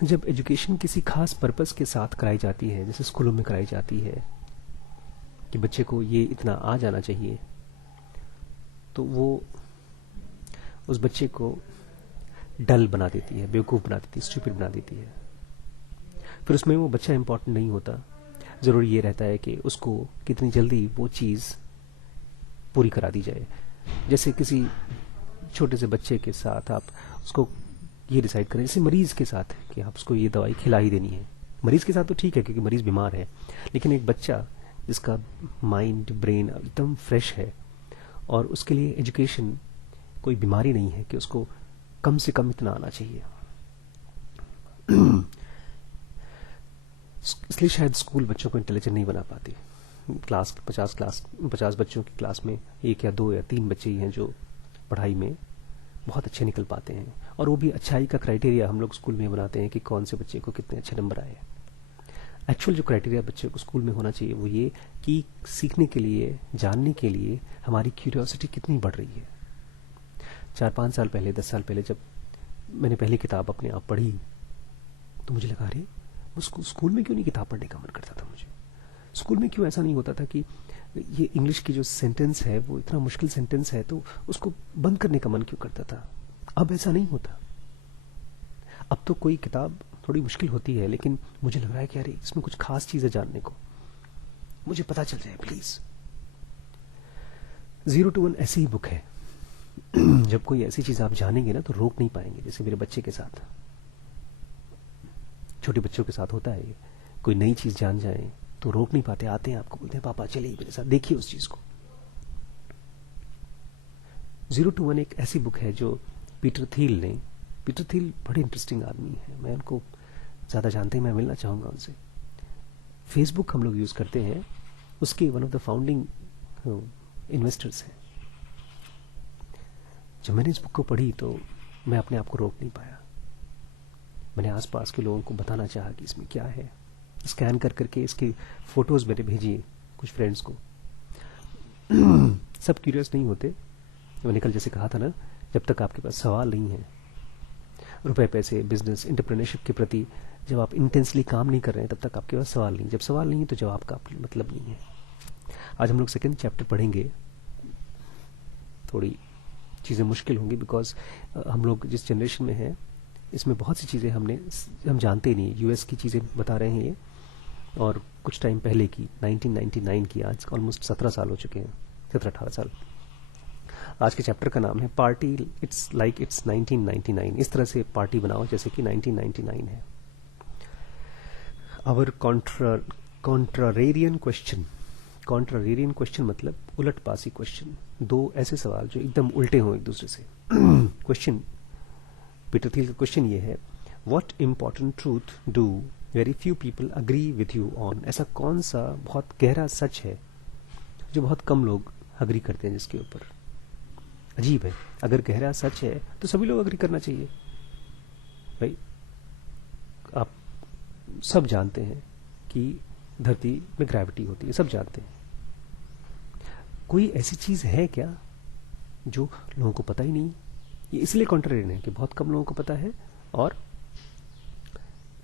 जब एजुकेशन किसी खास पर्पस के साथ कराई जाती है, जैसे स्कूलों में कराई जाती है कि बच्चे को ये इतना आ जाना चाहिए, तो वो उस बच्चे को डल बना देती है, बेवकूफ़ बना देती है, स्टूपिड बना देती है। फिर उसमें वो बच्चा इम्पोर्टेंट नहीं होता। ज़रूरी ये रहता है कि उसको कितनी जल्दी वो चीज़ पूरी करा दी जाए। जैसे किसी छोटे से बच्चे के साथ आप उसको ये डिसाइड करें, जैसे मरीज़ के साथ, कि आप उसको ये दवाई खिला ही देनी है। मरीज़ के साथ तो ठीक है क्योंकि मरीज़ बीमार है, लेकिन एक बच्चा जिसका माइंड, ब्रेन एकदम फ्रेश है और उसके लिए एजुकेशन कोई बीमारी नहीं है कि उसको कम से कम इतना आना चाहिए। इसलिए शायद स्कूल बच्चों को इंटेलिजेंट नहीं बना पाती। 50 बच्चों की क्लास में 1 या 2 या 3 बच्चे ही हैं जो पढ़ाई में बहुत अच्छे निकल पाते हैं। और वो भी अच्छाई का क्राइटेरिया हम लोग स्कूल में बनाते हैं कि कौन से बच्चे को कितने अच्छे नंबर आए। एक्चुअल जो क्राइटेरिया बच्चे को स्कूल में होना चाहिए वो ये कि सीखने के लिए, जानने के लिए हमारी क्यूरियोसिटी कितनी बढ़ रही है। 4-5 साल पहले, 10 साल पहले जब मैंने पहली किताब अपने आप पढ़ी तो मुझे लगा, अरे वो स्कूल में क्यों नहीं किताब पढ़ने का मन करता था मुझे। स्कूल में क्यों ऐसा नहीं होता था कि ये इंग्लिश की जो सेंटेंस है वो इतना मुश्किल सेंटेंस है तो उसको बंद करने का मन क्यों करता था। अब ऐसा नहीं होता। अब तो कोई किताब थोड़ी मुश्किल होती है लेकिन मुझे लग रहा है कि अरे इसमें कुछ खास चीज है जानने को, मुझे पता चल जाए प्लीज। 0 to 1 ऐसी ही बुक है। जब कोई ऐसी चीज आप जानेंगे ना तो रोक नहीं पाएंगे। जैसे मेरे बच्चे के साथ, छोटे बच्चों के साथ होता है, कोई नई चीज जान जाए तो रोक नहीं पाते, आते हैं आपको बोलते हैं पापा चलिए मेरे साथ देखिए उस चीज को। 0 to 1 एक ऐसी बुक है जो पीटर थिल बड़े इंटरेस्टिंग आदमी है। मैं उनको ज्यादा जानते हैं, मैं मिलना चाहूंगा उनसे। फेसबुक हम लोग यूज करते हैं, उसके one of the founding investors हैं। जब मैंने इस बुक को पढ़ी तो मैं अपने आप को रोक नहीं पाया। मैंने आसपास के लोगों को बताना चाहा कि इसमें क्या है। स्कैन कर करके इसकी फोटोज मैंने भेजी कुछ फ्रेंड्स को। सब क्यूरियस नहीं होते। मैंने कल जैसे कहा था ना, जब तक आपके पास सवाल नहीं है, रुपए पैसे, बिजनेस, एंटरप्रेन्योरशिप के प्रति जब आप इंटेंसली काम नहीं कर रहे हैं तब तक आपके पास सवाल नहीं। जब सवाल नहीं है तो जवाब का मतलब नहीं है। आज हम लोग 2nd चैप्टर पढ़ेंगे। थोड़ी चीज़ें मुश्किल होंगी बिकॉज हम लोग जिस जनरेशन में हैं इसमें बहुत सी चीज़ें हम जानते नहीं। यूएस की चीज़ें बता रहे हैं ये, और कुछ टाइम पहले की 1999 की, आज ऑलमोस्ट 17 साल हो चुके हैं, 17-18 साल। आज के चैप्टर का नाम है पार्टी इट्स लाइक इट्स 1999। इस तरह से पार्टी बनाओ जैसे कि 1999 है। आवर कॉन्ट्रारेरियन क्वेश्चन मतलब उलटपासी क्वेश्चन। 2 ऐसे सवाल जो एकदम उल्टे हों एक दूसरे से। क्वेश्चन, पीटर थिल का क्वेश्चन ये है, what important truth do very few people agree with you on. ऐसा कौन सा बहुत गहरा सच है जो बहुत कम लोग अग्री करते हैं जिसके ऊपर। अजीब है, अगर गहरा सच है तो सभी लोग अग्री करना चाहिए भाई। आप सब जानते हैं कि धरती में ग्रेविटी होती है, सब जानते हैं। कोई ऐसी चीज है क्या जो लोगों को पता ही नहीं। ये इसलिए कॉन्ट्रेरियन है कि बहुत कम लोगों को पता है, और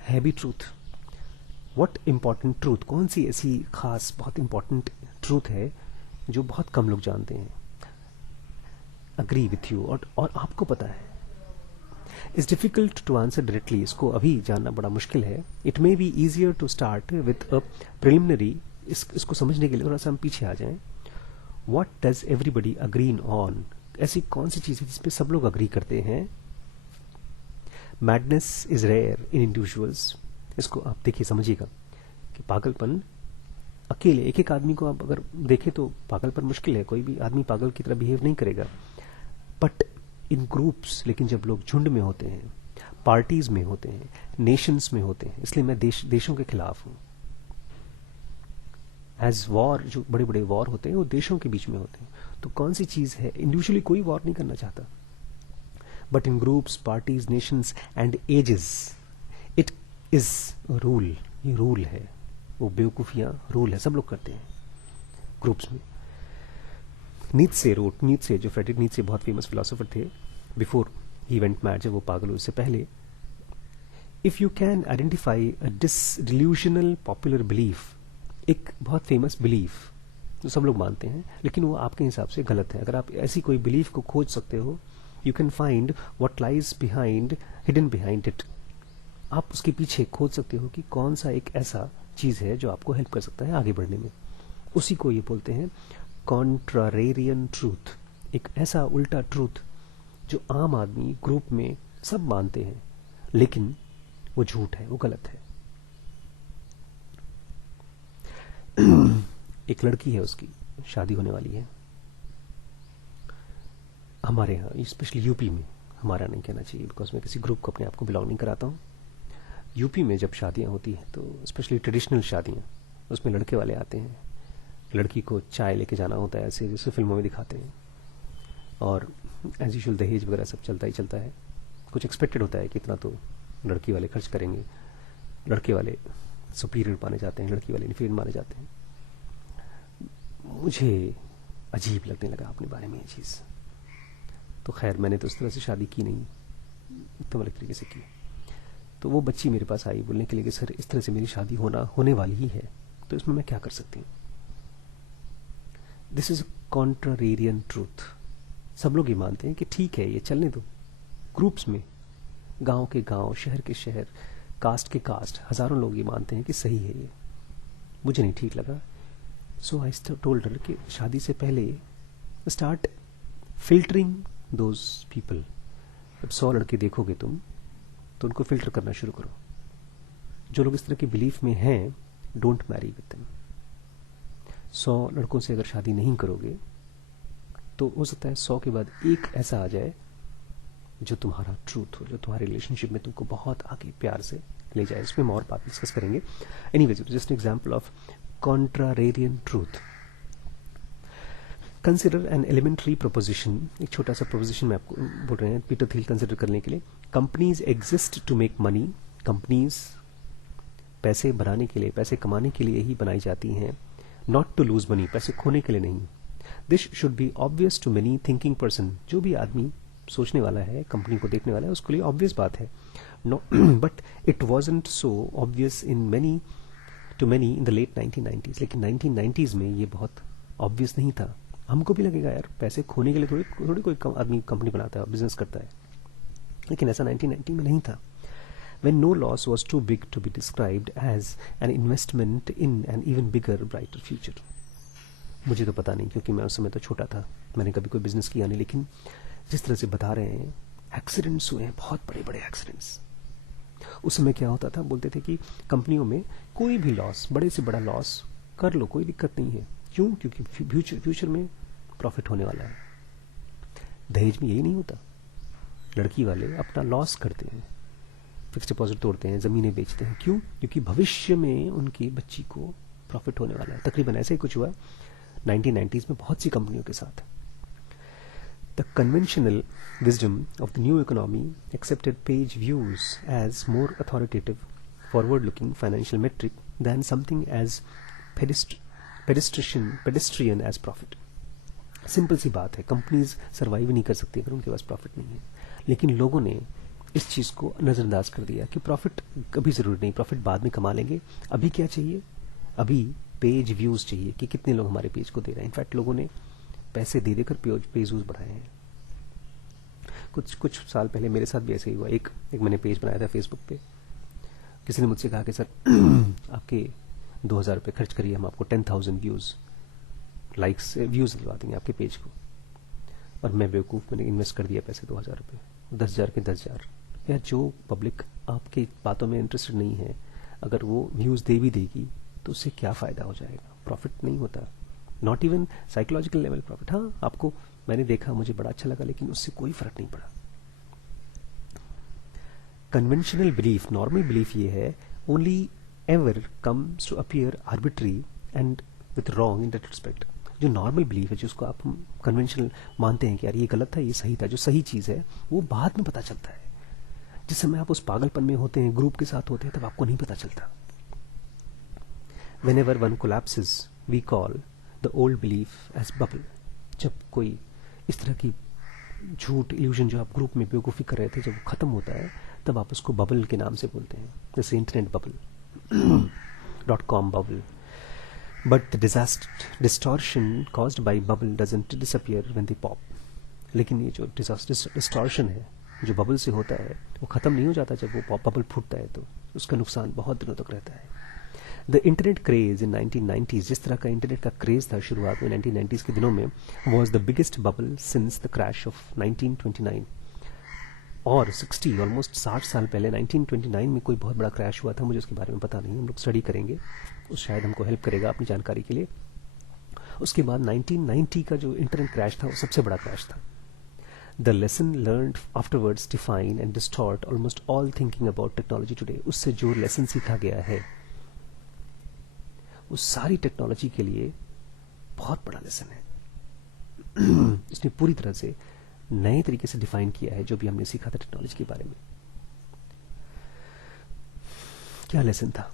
है भी ट्रूथ। व्हाट इम्पॉर्टेंट ट्रूथ, कौन सी ऐसी खास बहुत इंपॉर्टेंट ट्रूथ है जो बहुत कम लोग जानते हैं, अग्री विथ यू, और आपको पता है। It's difficult to answer directly, इसको अभी जानना बड़ा मुश्किल है। It may be easier to start with a preliminary. इसको समझने के लिए थोड़ा सा हम पीछे आ जाएं। What does everybody agree on, ऐसी कौन सी चीज है जिसपे सब लोग अग्री करते हैं। Madness is rare in individuals. इसको आप देखिए, समझिएगा कि पागलपन अकेले एक एक आदमी को आप अगर देखें तो पागलपन मुश्किल है, कोई भी आदमी पागल की तरह बिहेव नहीं करेगा। बट इन ग्रुप्स, लेकिन जब लोग झुंड में होते हैं, पार्टीज में होते हैं, नेशंस में होते हैं, इसलिए मैं देशों के खिलाफ हूं। एज वॉर, जो बड़े बड़े वॉर होते हैं वो देशों के बीच में होते हैं। तो कौन सी चीज है, इंडिविजुअली कोई वॉर नहीं करना चाहता, but in groups, parties, nations and ages it is rule. ये रूल है, वो बेवकूफियां रूल है, सब लोग करते हैं ग्रुप्स में। नीत्शे जो फ्रेडरिक नीत्शे बहुत फेमस फिलोसोफर थे बिफोर ही वेंट मैड, जब वो पागल हुए उससे पहले, if you can identify a delusional popular belief, एक बहुत फेमस बिलीफ जो सब लोग मानते हैं लेकिन वो आपके हिसाब से गलत है, अगर आप ऐसी कोई बिलीफ को खोज सकते हो, you can find what lies behind, hidden behind it, आप उसके पीछे खोज सकते हो कि कौन सा एक ऐसा चीज है जो आपको हेल्प कर सकता है आगे बढ़ने में। उसी को ये बोलते हैं कॉन्ट्रारेरियन ट्रूथ, एक ऐसा उल्टा ट्रूथ जो आम आदमी ग्रुप में सब मानते हैं लेकिन वो झूठ है, वो गलत है। एक लड़की है, उसकी शादी होने वाली है हमारे यहाँ, स्पेशली यूपी में, हमारा नहीं कहना चाहिए बिकॉज मैं किसी ग्रुप को अपने आप को बिलोंग नहीं कराता हूँ। यूपी में जब शादियाँ होती हैं तो स्पेशली ट्रेडिशनल शादियाँ, उसमें लड़के वाले आते हैं, लड़की को चाय लेके जाना होता है ऐसे जैसे फिल्मों में दिखाते हैं, और एज यूजुअल दहेज वगैरह सब चलता ही चलता है। कुछ एक्सपेक्टेड होता है कि इतना तो लड़की वाले खर्च करेंगे, लड़के वाले सुपीरियर माने जाते हैं, लड़की वाले इन्फीरियर माने जाते हैं। मुझे अजीब लगने लगा अपने बारे में ये चीज़, तो खैर मैंने तो उस तरह से शादी की नहीं, एकदम अलग तरीके से की। तो वो बच्ची मेरे पास आई बोलने के लिए कि सर इस तरह से मेरी शादी होने वाली ही है, तो इसमें मैं क्या कर सकती हूँ। This is a contrarian truth. सब लोग ये मानते हैं कि ठीक है ये चलने दो, ग्रुप्स में, गांव के गांव, शहर के शहर, कास्ट के कास्ट, हजारों लोग ये मानते हैं कि सही है ये। मुझे नहीं ठीक लगा, सो आई टोल्ड हर कि शादी से पहले स्टार्ट फिल्टरिंग दोज पीपल। जब 100 लड़के देखोगे तुम तो उनको फिल्टर करना शुरू करो। जो लोग इस तरह के बिलीफ में हैं, डोंट मैरी विद देम। 100 लड़कों से अगर शादी नहीं करोगे तो हो सकता है 100 के बाद एक ऐसा आ जाए जो तुम्हारा ट्रूथ हो, जो तुम्हारे रिलेशनशिप में तुमको बहुत आगे प्यार से ले जाए। इसमें हम और बात डिस्कस करेंगे। Anyways, just an example of contrarian truth. Consider an elementary proposition, एक छोटा सा प्रोपोजिशन में आपको बोल रहे हैं पीटर थिल कंसिडर करने के लिए। Companies exist to make money, companies पैसे बनाने के लिए, पैसे कमाने के लिए ही बनाई जाती हैं, नॉट टू लूज मनी, पैसे खोने के लिए नहीं। This should be obvious to many thinking person, जो भी आदमी सोचने वाला है, कंपनी को देखने वाला है, उसके लिए ऑब्वियस बात है। No, but it wasn't so obvious to many in the late 1990s। लेकिन 1990s में ये बहुत ऑब्वियस नहीं था। हमको भी लगेगा यार पैसे खोने के लिए थोड़ी कोई आदमी कंपनी बनाता है, बिजनेस करता है, लेकिन ऐसा 1990 में नहीं था। When no loss was too big to be described as an investment in an even bigger, brighter future. मुझे तो पता नहीं क्योंकि मैं उस समय तो छोटा था, मैंने कभी कोई बिजनेस किया नहीं, लेकिन जिस तरह से बता रहे हैं एक्सीडेंट्स हुए हैं, बहुत बड़े बड़े एक्सीडेंट्स। उस समय क्या होता था, बोलते थे कि कंपनियों में कोई भी लॉस, बड़े से बड़ा लॉस कर लो, कोई दिक्कत नहीं है। क्यों? क्योंकि फ्यूचर में प्रॉफिट होने वाला है। दहेज में यही नहीं होता, लड़की वाले अपना लॉस करते हैं, फिक्स डिपॉजिट तोड़ते हैं, जमीनें बेचते हैं। क्यों? क्योंकि भविष्य में उनकी बच्ची को प्रॉफिट होने वाला है। तकरीबन ऐसे ही कुछ हुआ 1990s में बहुत सी कंपनियों के साथ। The conventional wisdom of the new economy accepted page views as more authoritative, forward looking financial metric than something as pedestrian as profit. Simple सी बात है, कंपनीज सर्वाइव नहीं कर सकती अगर उनके पास प्रॉफिट नहीं है। लेकिन लोगों ने इस चीज को नजरअंदाज कर दिया कि प्रॉफिट कभी जरूरी नहीं, प्रॉफिट बाद में कमा लेंगे। अभी क्या चाहिए? अभी पेज व्यूज चाहिए कि कितने लोग हमारे पेज को दे रहे हैं। इनफैक्ट लोगों ने पैसे दे देकर पेज व्यूज बढ़ाए हैं। कुछ साल पहले मेरे साथ भी ऐसे ही हुआ। एक मैंने पेज बनाया था फेसबुक पे, किसी ने मुझसे कहा कि सर आपके 2000 रुपये खर्च करिए, हम आपको 10,000 व्यूज लाइक्स व्यूज दिलवा देंगे आपके पेज को। और मैं बेवकूफ, मैंने इन्वेस्ट कर दिया पैसे 2000 रुपये, 10,000 के 10,000। या जो पब्लिक आपकी बातों में इंटरेस्टेड नहीं है, अगर वो व्यूज दे भी देगी तो उससे क्या फायदा हो जाएगा? प्रॉफिट नहीं होता, not even psychological level profit. हाँ, आपको मैंने देखा, मुझे बड़ा अच्छा लगा, लेकिन उससे कोई फर्क नहीं पड़ा। कन्वेंशनल बिलीफ, नॉर्मल बिलीफ ये है, only ever comes to appear arbitrary and with wrong in that respect. जो नॉर्मल बिलीफ है, जिसको आप कन्वेंशनल मानते हैं कि यार ये गलत था, ये सही था, जो सही चीज है वो बाद में पता चलता है। जिस समय आप उस पागलपन में होते हैं, ग्रुप के साथ होते हैं, तब आपको नहीं पता चलता। Whenever one collapses, we call the old belief as bubble. जब कोई इस तरह की झूठ, इल्यूजन जो आप ग्रुप में बेवकूफ़ी कर रहे थे, जब वो खत्म होता है, तब आप उसको बबल के नाम से बोलते हैं, जैसे internet bubble, .com bubble. But the distortion caused by bubble doesn't disappear when they pop. लेकिन ये जो डिस्टॉर्शन है जो बबल से होता है वो ख़त्म नहीं हो जाता जब वो बबल फूटता है, तो उसका नुकसान बहुत दिनों तक रहता है. The internet craze in 1990s, जिस तरह का इंटरनेट का क्रेज था शुरुआत में 1990s के दिनों में, was the biggest bubble since the crash of 1929. और 60 ऑलमोस्ट 60 साल पहले 1929 में कोई बहुत बड़ा क्रैश हुआ था, मुझे उसके बारे में पता नहीं, हम लोग स्टडी करेंगे, उस शायद हमको हेल्प करेगा अपनी जानकारी के लिए. उसके बाद 1990 का जो इंटरनेट क्रैश था वो सबसे बड़ा क्रैश था. The lesson learned afterwards define and distort almost all thinking about technology today. उससे जो लेसन सीखा गया है वो सारी टेक्नोलॉजी के लिए बहुत बड़ा लेसन है. इसने पूरी तरह से नए तरीके से डिफाइन किया है जो भी हमने सीखा था टेक्नोलॉजी के बारे में. क्या लेसन था,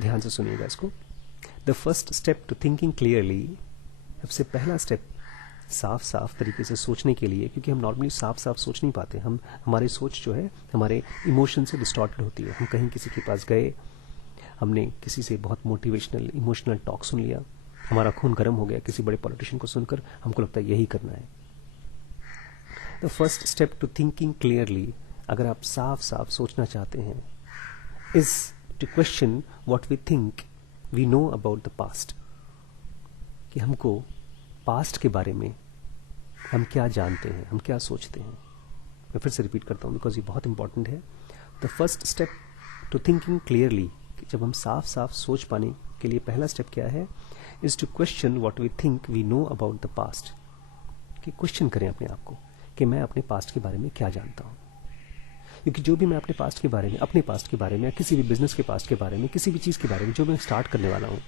ध्यान से सुनिएगा इसको. The first step to thinking clearly, सबसे पहला स्टेप साफ साफ तरीके से सोचने के लिए, क्योंकि हम नॉर्मली साफ साफ सोच नहीं पाते, हम हमारी सोच जो है हमारे इमोशन से डिस्टॉर्टेड होती है. हम कहीं किसी के पास गए, हमने किसी से बहुत मोटिवेशनल इमोशनल टॉक सुन लिया, हमारा खून गर्म हो गया किसी बड़े पॉलिटिशियन को सुनकर, हमको लगता है यही करना है. The first step to thinking clearly, अगर आप साफ साफ सोचना चाहते हैं, is to question what we think we know about the past. कि हमको पास्ट के बारे में हम क्या जानते हैं, हम क्या सोचते हैं. मैं फिर से रिपीट करता हूं बिकॉज ये बहुत इंपॉर्टेंट है. The first step to thinking clearly, जब हम साफ साफ सोच पाने के लिए पहला स्टेप क्या है, is to question what we think we know about the past. कि क्वेश्चन करें अपने आप को कि मैं अपने पास्ट के बारे में क्या जानता हूं. क्योंकि जो भी मैं अपने पास्ट के बारे में, अपने पास्ट के बारे में, या किसी भी बिजनेस के पास्ट के बारे में, किसी भी चीज़ के बारे में जो मैं स्टार्ट करने वाला हूँ,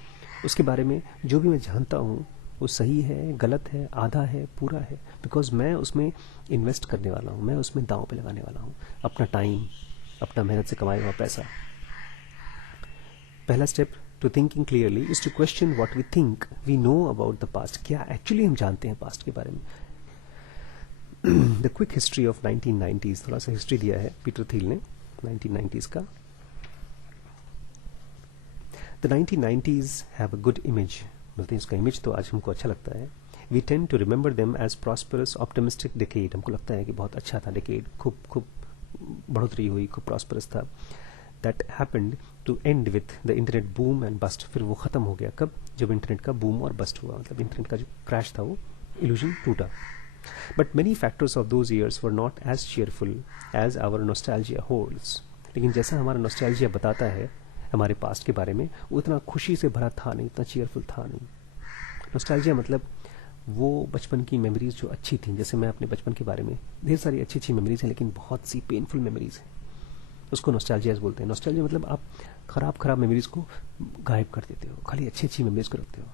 उसके बारे में जो भी मैं जानता हूँ वो सही है, गलत है, आधा है, पूरा है, बिकॉज मैं उसमें इन्वेस्ट करने वाला हूँ, मैं उसमें दांव पे लगाने वाला हूँ अपना टाइम, अपना मेहनत से कमाया हुआ पैसा. पहला step to thinking clearly is to question what we think we know about the past. क्या एक्चुअली हम जानते हैं पास्ट के बारे में. The quick history of 1990s, थोड़ा सा हिस्ट्री दिया है पीटर थिल ने 1990s का. The 1990s have a good image, बोलते हैं इसका इमेज तो आज हमको अच्छा लगता है. We tend to remember them as prosperous optimistic decade. हमको लगता है कि बहुत अच्छा था डिकेड, खूब बढ़ोतरी हुई, खूब प्रॉस्परस था. That happened to end with the internet boom and bust. फिर वो खत्म हो गया कब, जब इंटरनेट का बूम और बस्ट हुआ, मतलब इंटरनेट का जो क्रैश था वो इल्यूजन टूटा. But many factors of those years were not as cheerful as our nostalgia holds. लेकिन जैसा हमारा नॉस्टैल्जिया बताता है हमारे पास्ट के बारे में, वो इतना खुशी से भरा था नहीं, इतना चीयरफुल था नहीं. नॉस्टैल्जिया मतलब वो बचपन की मेमोरीज जो अच्छी थी. जैसे मैं अपने बचपन के बारे में ढेर सारी अच्छी अच्छी मेमोरीज हैं, लेकिन बहुत सी पेनफुल मेमोरीज हैं, उसको नॉस्टैल्जिया बोलते हैं. नॉस्टैल्जिया मतलब आप खराब मेमोरीज को गायब कर देते हो, खाली अच्छी अच्छी मेमोरीज को रखते हो.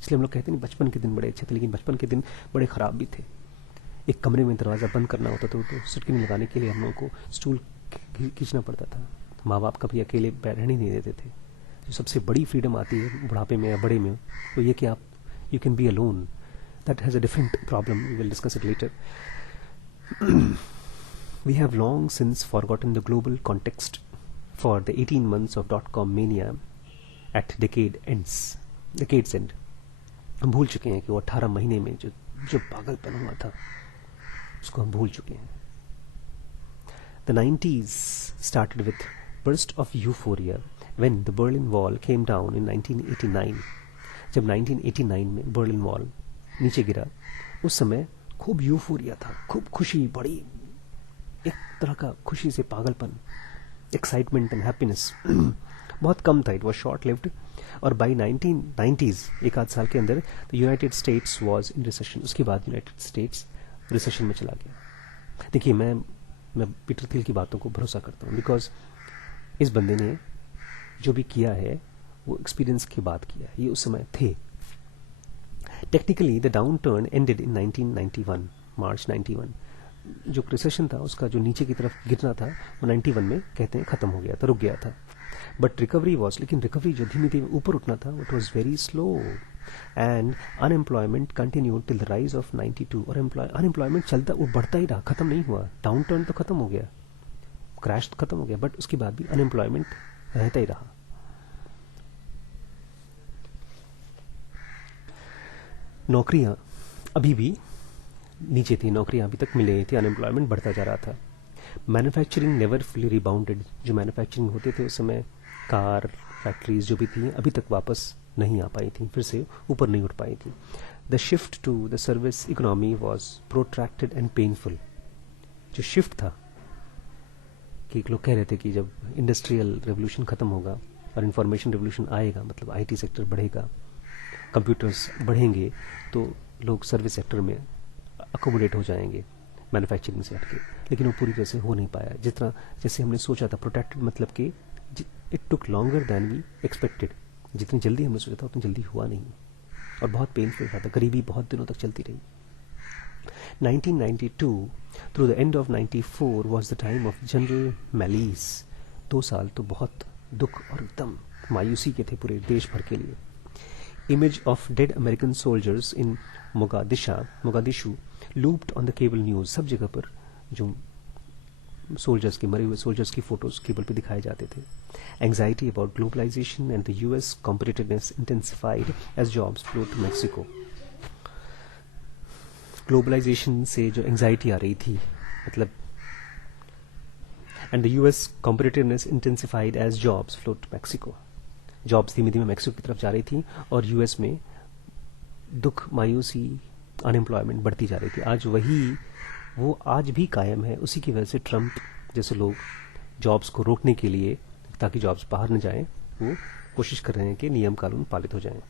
इसलिए हम लोग कहते हैं बचपन के दिन बड़े अच्छे थे, लेकिन बचपन के दिन बड़े ख़राब भी थे. एक कमरे में दरवाज़ा बंद करना होता था तो सिटकिनी लगाने के लिए हम लोगों को स्टूल खींचना पड़ता था. माँ बाप कभी अकेले रहने नहीं देते थे. जो सबसे बड़ी फ्रीडम आती है बुढ़ापे में या बड़े में, वो ये कि आप you can be alone. That has a different problem, we will discuss it later. We have long since forgotten the global context for the 18 months of .com mania at decade's end. हम भूल चुके हैं कि वो 18 महीने में जो पागलपन हुआ था उसको हम भूल चुके हैं. The 90s started with burst of euphoria when the Berlin Wall came down in 1989. जब 1989 में बर्लिन वॉल नीचे गिरा, उस समय खूब यूफोरिया था, खूब खुशी, बड़ी एक तरह का खुशी से पागलपन, एक्साइटमेंट एंड हैप्पीनेस बहुत कम था. It was short lived. और बाई 1990s, एक आध साल के अंदर, the United states was in recession. उसके बाद यूनाइटेड स्टेट्स रिसेशन में चला गया. देखिए मैं पीटर थिल की बातों को भरोसा करता हूँ, बिकॉज इस बंदे ने जो भी किया है वो एक्सपीरियंस के बाद किया है. ये उस समय थे. Technically the down turn ended in 1991, मार्च 91. जो रिसेशन था उसका जो नीचे की तरफ गिरना था वो 91 में कहते हैं खत्म हो गया था, रुक गया था. बट रिकवरी वॉज, लेकिन रिकवरी जो धीमे धीमे ऊपर उठना था, it was very slow and unemployment continued till the rise of 92। और अनएम्प्लॉयमेंट चलता, वो बढ़ता ही रहा, खत्म नहीं हुआ। डाउन टर्न तो खत्म हो गया, क्रैश खत्म हो गया, बट उसके बाद भी अनएम्प्लॉयमेंट रहता ही रहा। नौकरियां अभी भी नीचे थी, नौकरियां अभी तक मिल रही थी, अनएम्प्लॉयमेंट बढ़ता जा रहा था। मैन्युफैक्चरिंग नेवर फुली रिबाउंडेड, जो मैन्युफैक्चरिंग होते थे उस समय, कार फैक्ट्रीज जो भी थी, अभी तक वापस नहीं आ पाई थी, फिर से ऊपर नहीं उठ पाई थी। The shift to the service economy was protracted and painful. जो शिफ्ट था कि लोग कह रहे थे कि जब इंडस्ट्रियल रेवोल्यूशन खत्म होगा और इंफॉर्मेशन रेवोल्यूशन आएगा, मतलब आईटी सेक्टर बढ़ेगा, कंप्यूटर्स बढ़ेंगे, तो लोग सर्विस सेक्टर में अकोमोडेट हो जाएंगे मैन्युफैक्चरिंग से हटके, लेकिन वो पूरी तरह से हो नहीं पाया जितना जैसे हमने सोचा था। प्रोटेक्टेड मतलब कि it took longer than we expected, जितनी जल्दी हमने सोचा था उतनी जल्दी हुआ नहीं, और बहुत पेनफुल था, गरीबी बहुत दिनों तक चलती रही। 1992 through the end of 94 was the time of general malaise। 2 साल तो बहुत दुख और एकदम मायूसी के थे पूरे देश भर के लिए। Image of dead American soldiers in Mogadishu looped on the cable news। सब जगह पर जो सोल्जर्स के, मरे हुए सोल्जर्स की फोटोज केबल पे दिखाए जाते थे। Anxiety about globalization and the US competitiveness intensified as jobs flowed to Mexico। Globalization से जो एंजाइटी आ रही थी, मतलब and the US competitiveness intensified as jobs flowed to Mexico. Jobs धीमे धीमे मैक्सिको की तरफ जा रही थी और यूएस में दुख, मायूसी, अनएम्प्लॉयमेंट बढ़ती जा रही थी। आज वो आज भी कायम है। उसी की वजह से ट्रंप जैसे लोग जॉब्स को रोकने के लिए, ताकि जॉब्स बाहर न जाएं, वो कोशिश कर रहे हैं कि नियम कानून पालित हो जाएं।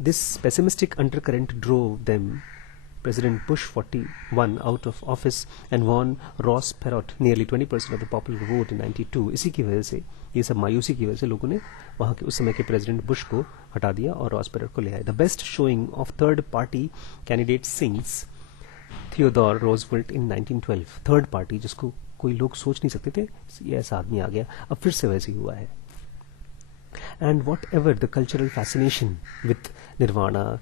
This pessimistic undercurrent drove them President Bush 41 out of office and won Ross Perot nearly 20% of the popular vote in 92। इसी की वजह से, ये सब मायूसी की वजह से लोगों ने वहाँ के उस समय के प्रेसिडेंट बुश को हटा दिया और रॉस पेरेट को ले आए। The best showing off third party candidate sings Theodore Roosevelt in 1912। Third party जिसको कोई लोग सोच नहीं सकते थे, ये ऐसा आदमी आ गया, अब फिर से वैसे ही हुआ है। And whatever the cultural fascination with Nirvana,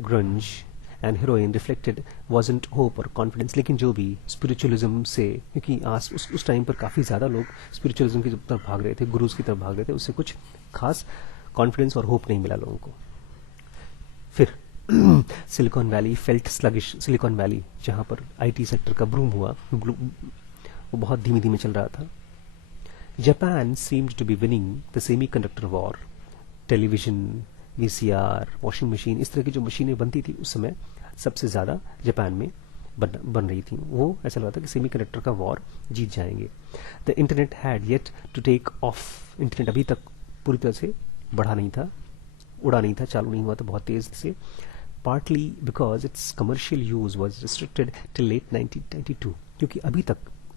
grunge and heroin reflected wasn't hope और कॉन्फिडेंस, लेकिन जो भी स्पिरिचुअलिज्म से, क्योंकि आज उस टाइम पर काफ़ी ज़्यादा लोग स्पिरिचुअलिज्म की तरफ भाग रहे थे, गुरुज की तरफ भाग रहे थे, उससे कुछ खास कॉन्फिडेंस और होप नहीं मिला लोगों को। फिर silicon valley felt sluggish. Silicon valley जहाँ पर आईटी सेक्टर का ब्रूम हुआ, वो बहुत धीमे धीमे चल रहा था। Japan seemed to be winning the semiconductor war. Television, VCR, washing machine, इस तरह की जो मशीनें बनती थी उस समय सबसे ज़्यादा जापान में बन रही थी। वो ऐसा लगा था कि सेमीकंडक्टर का वॉर जीत जाएंगे। The internet had yet to take off. Internet अभी तक पूरी तरह से बढ़ा नहीं था, उड़ा नहीं था, चालू नहीं हुआ था बहुत तेज से। Partly because its commercial use was restricted till late 1992, क्योंकि अभी तक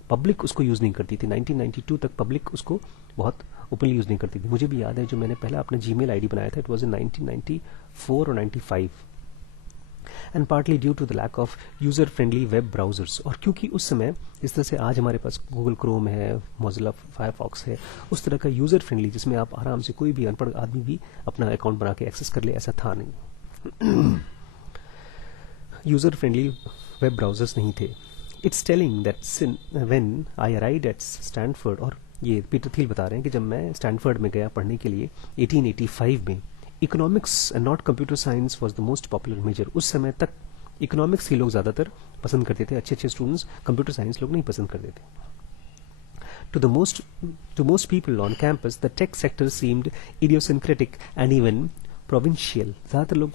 पब्लिक उसको यूज़ नहीं करती थी। 1992 तक पब्लिक उसको बहुत ओपनली यूज़ नहीं करती थी। मुझे भी याद है जो मैंने पहला अपना जीमेल आईडी बनाया था, इट वाज इन 1994 और 95, and partly due to the lack of user friendly web browsers. और क्योंकि उस समय जिस तरह से आज हमारे पास गूगल क्रोम है, मोजिला फायरफॉक्स है, उस तरह का यूजर फ्रेंडली जिसमें आप आराम से कोई भी अनपढ़ आदमी भी अपना अकाउंट बना के एक्सेस कर ले, ऐसा था नहीं। यूजर फ्रेंडली वेब ब्राउजर्स नहीं थे। It's telling that when I arrived at Stanford, और ये पीटर थिल बता रहे हैं कि जब मैं स्टैनफोर्ड में गया पढ़ने के लिए 1885 में, economics and not computer science was the most popular major. उस समय तक इकोनॉमिक्स ही लोग ज़्यादातर पसंद करते थे, अच्छे अच्छे स्टूडेंट्स, कंप्यूटर साइंस लोग नहीं पसंद करते थे। To most people on campus, the tech sector seemed idiosyncratic and even provincial। ज़्यादातर लोग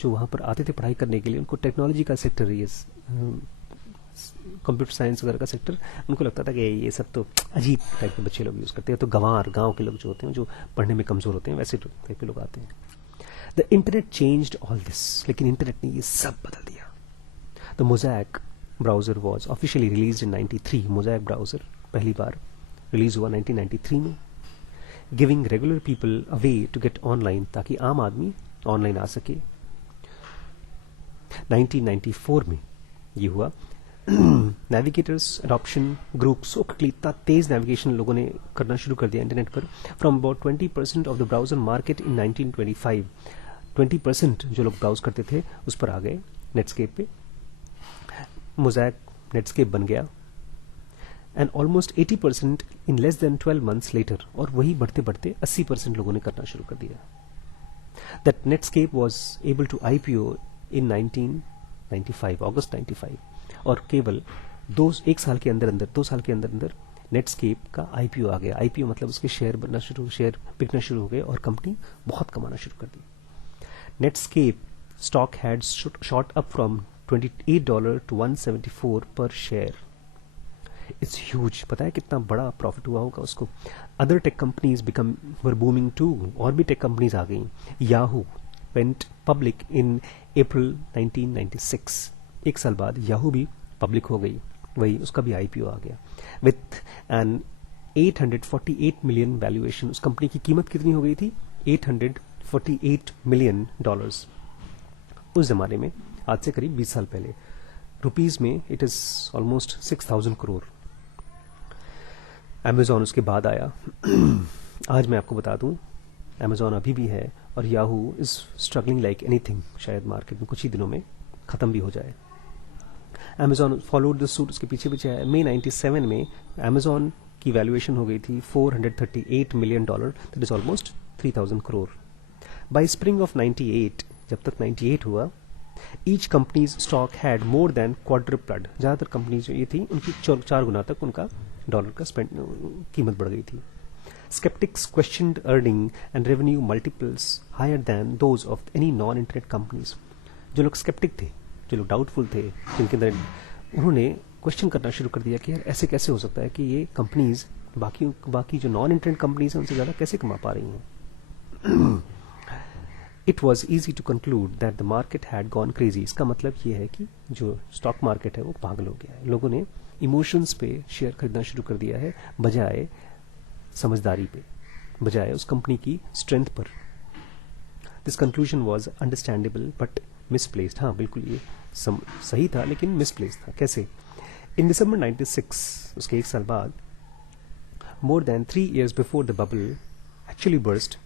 जो वहाँ पर आते थे पढ़ाई करने के लिए, उनको टेक्नोलॉजी का सेक्टर, ये कंप्यूटर साइंस वगैरह का सेक्टर, उनको लगता था कि ये सब तो अजीब टाइप के बच्चे लोग यूज़ करते हैं, तो गांव के लोग जो होते हैं, जो पढ़ने में कमज़ोर होते हैं, वैसे टाइप के लोग आते हैं। The internet changed all this, लेकिन इंटरनेट ने ये सब बदल दिया। The Mosaic browser was officially released in 93। Mosaic browser पहली बार रिलीज हुआ 1993 में, giving regular people a way to get online, ताकि आम आदमी ऑनलाइन आ सके। 1994 में ये हुआ। Navigators adoption grow so quickly, इतना तेज नेविगेशन लोगों ने करना शुरू कर दिया इंटरनेट पर. From about 20% of the browser market in 1925, 20% जो लोग ब्राउज करते थे उस पर आ गए नेटस्केप पे. मोज़ैक नेटस्केप बन गया. And almost 80% in less than 12 months later, और वही बढ़ते बढ़ते 80% लोगों ने करना शुरू कर दिया. That Netscape was able to IPO in 1995, अगस्त 95, और केवल 2 साल के अंदर नेटस्केप का IPO आ गया. IPO मतलब उसके शेयर बिकना शुरू हो गए और कंपनी बहुत कमाना शुरू कर दी. Netscape stock had shot up from $28 to $174 पर शेयर. It's huge. पता है कितना बड़ा प्रॉफिट हुआ होगा उसको. Other tech companies were booming too, और भी टेक कंपनीज आ गई. Yahoo went public in April 1996. एक साल बाद याहू भी पब्लिक हो गई, वही उसका भी IPO आ गया विथ एन $848 मिलियन वैल्यूएशन. उस कंपनी की कीमत कितनी हो गई थी? $848 मिलियन. उस जमाने में, आज से करीब 20 साल पहले, रुपीज में it is almost 6,000 crore. Amazon उसके बाद आया. आज मैं आपको बता दूं, अमेजॉन अभी भी है और Yahoo is struggling like anything. शायद मार्केट में कुछ ही दिनों में खत्म भी हो जाए. अमेजॉन फॉलोड द सूट, उसके पीछे पीछे आया. मई 97 में अमेजॉन की वैल्यूएशन हो गई थी $438 million. That is almost 3,000 crore. By spring of 98, जब तक 98 हुआ, each company's stock had more than quadrupled. ज्यादातर कंपनीज जो ये थी उनकी 4 गुना तक उनका डॉलर का कीमत बढ़ गई थी. Skeptics questioned earning and revenue multiples higher than those of any non internet companies. जो लोग स्केप्टिक थे, जो लोग डाउटफुल थे, जिनके अंदर, उन्होंने क्वेश्चन करना शुरू कर दिया कि यार ऐसे कैसे हो सकता है कि ये कंपनीज बाकी जो नॉन इंटरनेट कंपनीज हैं उनसे ज्यादा कैसे कमा पा रही हैं. It was easy to conclude that the market had gone crazy. इसका मतलब ये है कि जो स्टॉक मार्केट है वो पागल हो गया है. लोगों ने इमोशंस पे शेयर खरीदना शुरू कर दिया है बजाय समझदारी पे, बजाय उस कंपनी की स्ट्रेंथ पर. This conclusion was understandable but misplaced. हाँ बिल्कुल, ये सही था लेकिन मिसप्लेस्ड था. कैसे? इन दिसंबर 96, उसके एक साल बाद, more than 3 years before the bubble actually burst,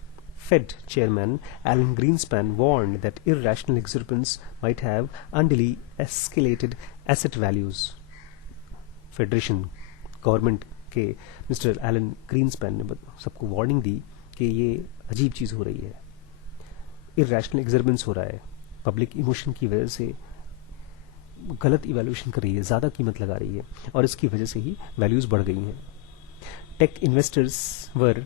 Fed chairman Alan Greenspan warned that irrational exuberance might have unduly escalated asset values. Federation government के मिस्टर एलन ग्रीनस्पैन ने सबको वार्निंग दी कि ये अजीब चीज हो रही है. इरैशनल एक्सर्बेंस हो रहा है, पब्लिक इमोशन की वजह से गलत इवैल्यूएशन कर रही है, ज्यादा कीमत लगा रही है, और इसकी वजह से ही वैल्यूज बढ़ गई हैं. टेक इन्वेस्टर्स वर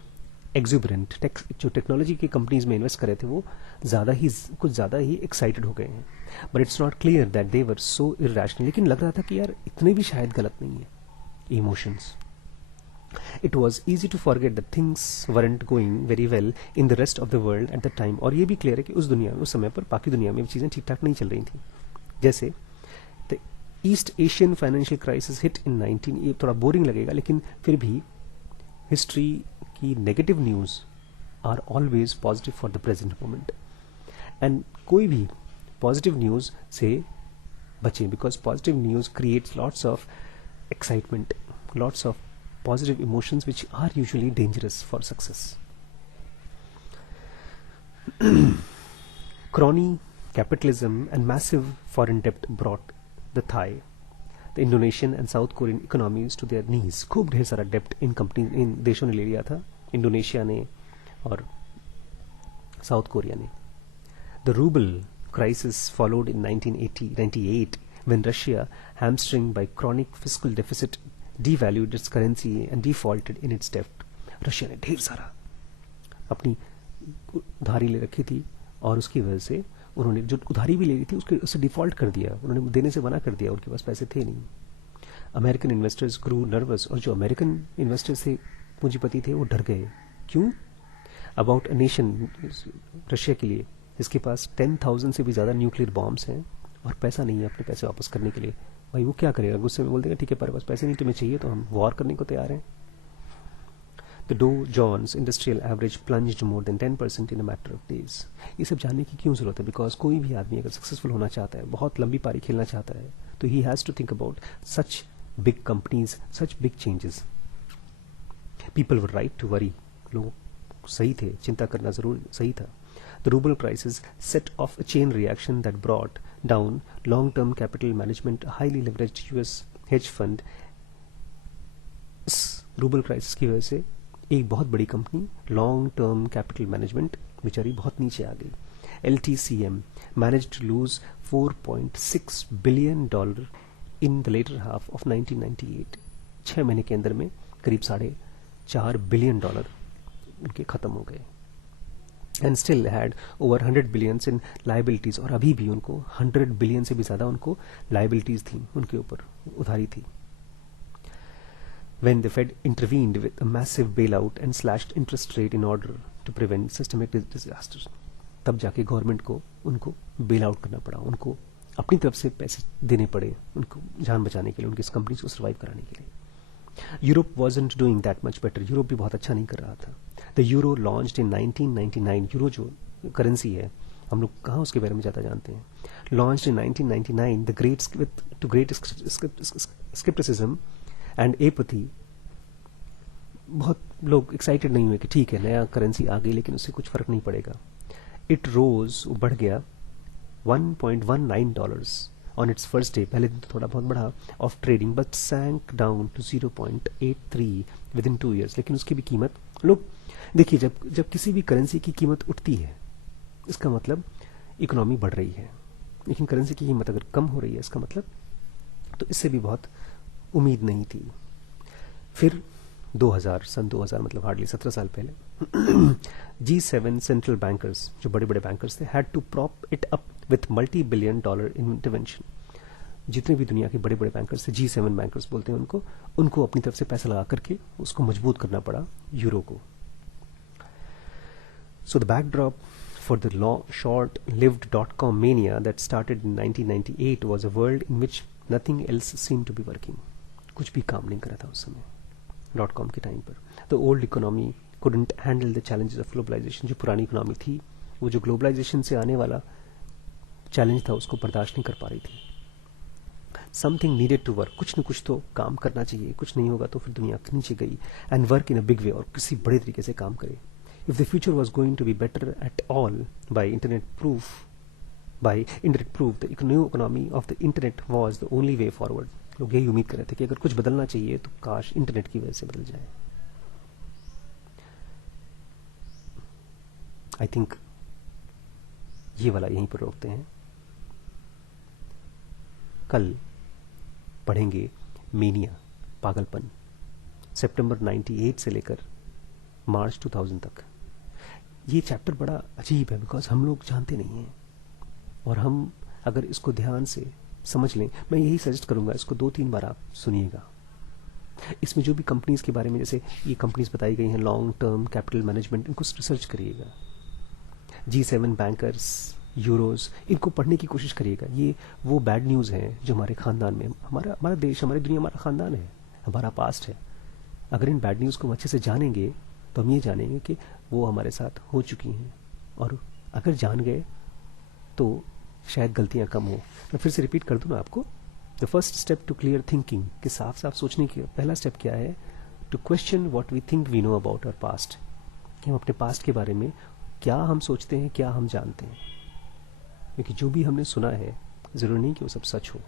एक्सुबरेंट. जो टेक्नोलॉजी की कंपनीज में इन्वेस्ट कर रहे थे वो कुछ ज्यादा ही एक्साइटेड हो गए हैं. But it's not clear that they were so irrational. लेकिन लग रहा था कि यार इतने भी शायद गलत नहीं है emotions. It was easy to forget that things weren't going very well in the rest of the world at the time. और ये भी क्लियर है कि उस दुनिया में, उस समय पर बाकी दुनिया में चीजें ठीक ठाक नहीं चल रही थी. जैसे the east Asian financial crisis hit in 19, ये थोड़ा बोरिंग लगेगा लेकिन फिर भी हिस्ट्री की negative news are always positive for the present moment. And कोई भी पॉजिटिव न्यूज से बचें, because positive news creates lots of excitement, lots of positive emotions which are usually dangerous for success. Crony capitalism and massive foreign debt brought the Thai, the Indonesian and South Korean economies to their knees. खूब ढेर सारा डेप्ट इन company, इन देशों ने ले लिया था, Indonesia ने और साउथ कोरिया ने. The ruble crisis followed in 1998 when Russia, hamstrung by chronic fiscal deficit, devalued its currency and defaulted in its debt. Russia ने ढेर सारा अपनी उधारी ले रखी थी और उसकी वजह से उन्होंने जो उधारी भी ले ली थी उससे डिफॉल्ट कर दिया, उन्होंने देने से मना कर दिया, उनके पास पैसे थे नहीं. अमेरिकन इन्वेस्टर्स ग्रू नर्वस, और जो अमेरिकन इन्वेस्टर्स थे, पूंजीपति थे, वो डर गए. क्यों? अबाउट अ नेशन, रशिया के लिए, जिसके पास 10,000 से भी ज्यादा न्यूक्लियर बॉम्ब्स हैं और पैसा नहीं है अपने पैसे वापस करने के लिए. भाई वो क्या करेगा? गुस्से में बोल देगा ठीक है पर बस पैसे नहीं तुम्हें चाहिए तो हम वॉर करने को तैयार हैं. The Dow Jones Industrial Average plunged more than 10% in a matter of days. ये सब जानने की क्यों जरूरत है? बिकॉज कोई भी आदमी अगर सक्सेसफुल होना चाहता है, बहुत लंबी पारी खेलना चाहता है, तो he has to think about such big companies, such big changes. People were right to worry. लोग सही थे, चिंता करना जरूर सही था. The ruble crisis set off a chain reaction that brought down long-term capital management. A highly leveraged US hedge fund. इस rouble crisis की वजह से एक बहुत बड़ी company long term capital management बेचारी बहुत नीचे आ गई. LTCM managed to lose $4.6 billion in the later half of 1998. 6 महीने के अंदर में करीब $4.5 बिलियन उनके खत्म हो गए. And still had over 100 billions in liabilities. और अभी भी उनको 100 बिलियन से भी ज्यादा उनको लाइबिलिटीज थी, उनके ऊपर उधारी थी. When the Fed intervened with a massive bailout and slashed interest rate in order to prevent systemic disasters, तब जाके गवर्नमेंट को उनको बेल आउट करना पड़ा, उनको अपनी तरफ से पैसे देने पड़े उनको जान बचाने के लिए, उनकी कंपनी को सर्वाइव कराने के लिए. Europe wasn't doing that much better. Europe भी बहुत अच्छा नहीं कर रहा था. The euro launched in 1999. Euro जो करेंसी है, हम लोग कहाँ उसके बारे में ज़्यादा जानते हैं. Launched in 1999. The great scepticism and apathy. बहुत लोग एक्साइटेड नहीं हुए कि ठीक है नया करेंसी आ गई लेकिन उससे कुछ फर्क नहीं पड़ेगा. इट रोज, बढ़ गया $1.19 on its first day. पहले दिन तो थोड़ा बहुत बढ़ा of trading, but sank down to 0.83 within 2 years. लेकिन उसकी भी कीमत, लोग देखिए, जब किसी भी करेंसी की कीमत उठती है इसका मतलब इकोनॉमी बढ़ रही है, लेकिन करेंसी की कीमत अगर कम हो रही है इसका मतलब, तो इससे भी बहुत उम्मीद नहीं थी. फिर 2000, सन 2000 मतलब हार्डली 17 साल पहले, G7 सेंट्रल बैंकर्स, जो बड़े बड़े बैंकर्स थे, had to prop it up with $multi-billion intervention. जितने भी दुनिया के बड़े बड़े बैंकर्स थे, G7 बैंकर्स बोलते हैं उनको अपनी तरफ से पैसा लगा करके उसको मजबूत करना पड़ा यूरो को. So the backdrop for the short-lived dot-com mania that started in 1998 was a world in which nothing else seemed to be working. कुछ भी काम नहीं कर रहा था उस समय .com के टाइम पर. The old economy couldn't handle the challenges of globalization. जो पुरानी इकोनॉमी थी वो जो ग्लोबलाइजेशन से आने वाला चैलेंज था उसको बर्दाश्त नहीं कर पा रही थी. Something needed to work. कुछ न कुछ तो काम करना चाहिए, कुछ नहीं होगा तो फिर दुनिया नीचे गई. And work in a big way, और किसी बड़े तरीके से काम करे. If the future was going to be better at all by internet proof, the new economy of the internet was the only way forward. लोग यही उम्मीद कर रहे थे कि अगर कुछ बदलना चाहिए तो काश इंटरनेट की वजह से बदल जाए. आई थिंक ये वाला यहीं पर रोकते हैं. कल पढ़ेंगे मेनिया, पागलपन, सितंबर 98 से लेकर मार्च 2000 तक. ये चैप्टर बड़ा अजीब है बिकॉज हम लोग जानते नहीं हैं, और हम अगर इसको ध्यान से समझ लें, मैं यही सजेस्ट करूंगा इसको 2-3 बार आप सुनिएगा. इसमें जो भी कंपनीज के बारे में, जैसे ये कंपनीज बताई गई हैं लॉन्ग टर्म कैपिटल मैनेजमेंट, इनको रिसर्च करिएगा. G7 बैंकर्स, यूरोज, इनको पढ़ने की कोशिश करिएगा. ये वो बैड न्यूज़ है जो हमारे खानदान में, हमारा देश, हमारी दुनिया, हमारा खानदान है, हमारा पास्ट है. अगर इन बैड न्यूज़ को हम अच्छे से जानेंगे तो हम ये जानेंगे कि वो हमारे साथ हो चुकी हैं, और अगर जान गए तो शायद गलतियां कम हो. मैं फिर से रिपीट कर दूं ना आपको. The first step to clear thinking, कि साफ साफ सोचने की पहला स्टेप क्या है? To question what we think we know about our past. कि हम अपने पास्ट के बारे में क्या हम सोचते हैं, क्या हम जानते हैं. क्योंकि जो भी हमने सुना है जरूरी नहीं कि वो सब सच हो.